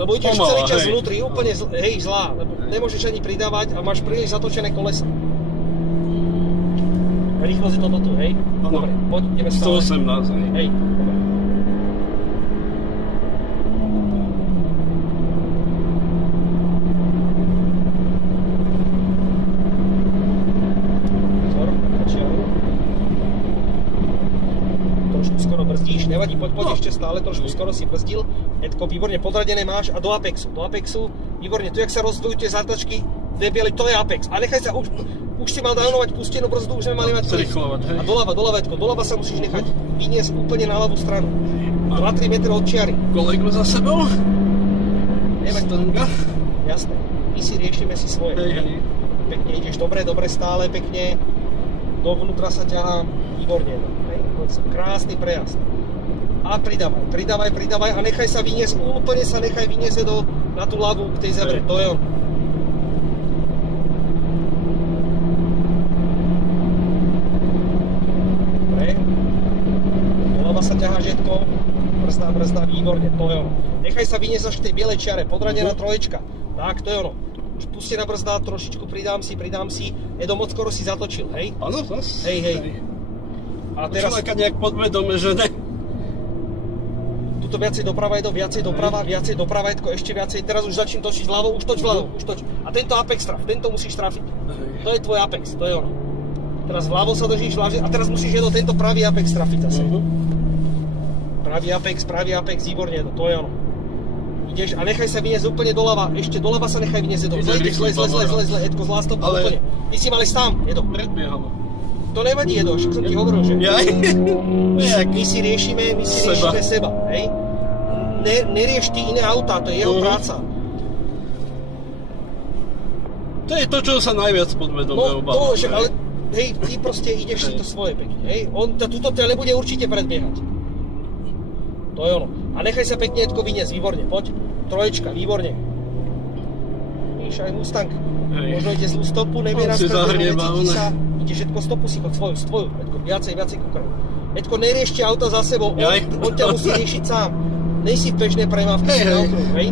Lebo ideš celý čas vnútri, úplne zlá, lebo nemôžeš ani pridávať a máš príliš zatočené kolesa. Rýchlo si toto tu, hej? Dobre, poď, ideme stále. 118, hej. Hej, dobre. Skoro brzdíš, nevadí, poď ešte stále, trošku skoro si brzdil. Edko, výborne podradené máš a do Apexu, výborne, tu jak sa rozdvojú tie zatačky, dve biele, to je Apex. A nechaj sa, už si mal downovať pustenú brzdu, už sme mali mať zrychlovať, hej. A doľava, Edko, doľava sa musíš nechať vyniesť úplne na ľavú stranu. 2-3 metre od čiary. Kolegu za sebou. Nevadí. Jasné, my si riešime si svoje. Hej. Pekne ideš, dobre, stále, pekne. Dovnútra sa ťahám, výborne. Krásny prejazd. A pridávaj a nechaj sa vyniesť, úplne sa nechaj vyniesť na tú ľavú k tej zebre, to je on. Dobre. Doľava sa ťahá žetko, brzda, výborne, to je ono. Nechaj sa vyniesť až k tej bielej čiare, podradená troječka, tak, to je ono. Pustená brzda, trošičku pridám si, Edo, moc skoro si zatočil, hej? Áno, zas. Hej. A teraz... Človeka nejak podvedome, že ne. Tuto viacej doprava, Edo, viacej doprava, Edko, ešte viacej. Teraz už začnem točiť vľavo, už toč. A tento Apex traf, tento musíš trafiť. To je tvoj Apex, to je ono. Teraz vľavo sa držíš, a teraz musíš, Edo, tento pravý Apex trafiť zase. Pravý Apex, výborne, Edo, to je ono. Ideš a nechaj sa vyniesť úplne doľava, ešte doľava sa nechaj vyniesť, Edo. Zle, Edko, zlá stopa, úplne. Ty si mal ísť tam, Edo. Predbiehalo. To nevadí, Edo, však som ti hovoril, že my si riešime seba, hej? Nerieš ty iné autá, to je jeho práca. To je to, čo sa najviac podvedome obáva. Ale hej, ty proste ideš si to svoje pekne, hej? On tuto ťa nebude určite predbiehať. To je ono. A nechaj sa pekne, Edko, vyniesť, výborne, poď. Troječka, výborne. Víš, aj Mustang. Možno ide zlú stopu, nevie nás ide všetko stopu si chod svoju, Edko, viacej kúkaj. Edko, neriešte auta za sebou, on ťa musí riešiť sám. Nejsi v bežnej premávke na okruh, hej?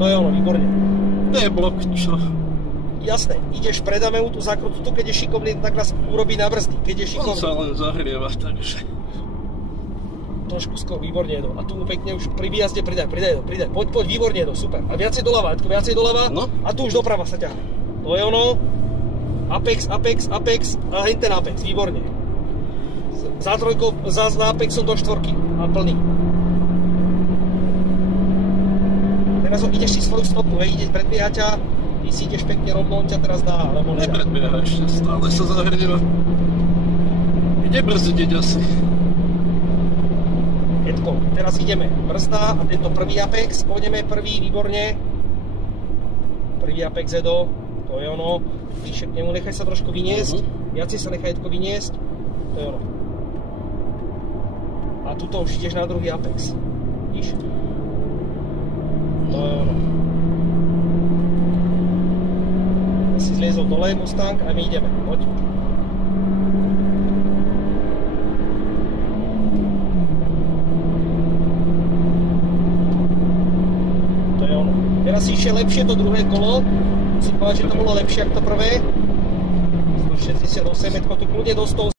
To je ono, výborne. To je blok, čo? Jasné, ideš, predáme mu tú zákrutu, tu keď je šikovný, tak nás urobí na brzdy, keď je šikovný. On sa len zahrieva, takže... Trošku skoro, výborne, Edo. A tu pekne už pri výjazde pridaj, poď, výborne, Edo, super. A viacej doľava, Edko, no? A tu už doprava sa ťahá. To je ono. Apex a henten Apex, výborne. Za trojkou, za Apexom do štvorky a plný. Teraz ideš si svoju stopu, hej, ideš predbiehať ťa, ty si ideš pekne rovno, on ťa teraz dá, alebo nedá. Nepredbieha ešte, stále sa zahrieva. Ide brzdiť asi. Edko, teraz ideme brzda a tento prvý Apex, pôjdeme prvý, výborne. Prvý Apex, Edo, to je ono. Bližšie k nemu, nechaj sa trošku vyniesť, viacej sa nechaj, Edko, vyniesť, to je ono. A tuto už ideš na druhý Apex, vidíš? To je ono. Si zliezol dole Mustang a my ideme, poď. To je ono. Teraz si išiel lepšie to druhé kolo. Musím povedať, že to bolo lepšie ako to prvé. 168, Edko, tu kľudne do 100.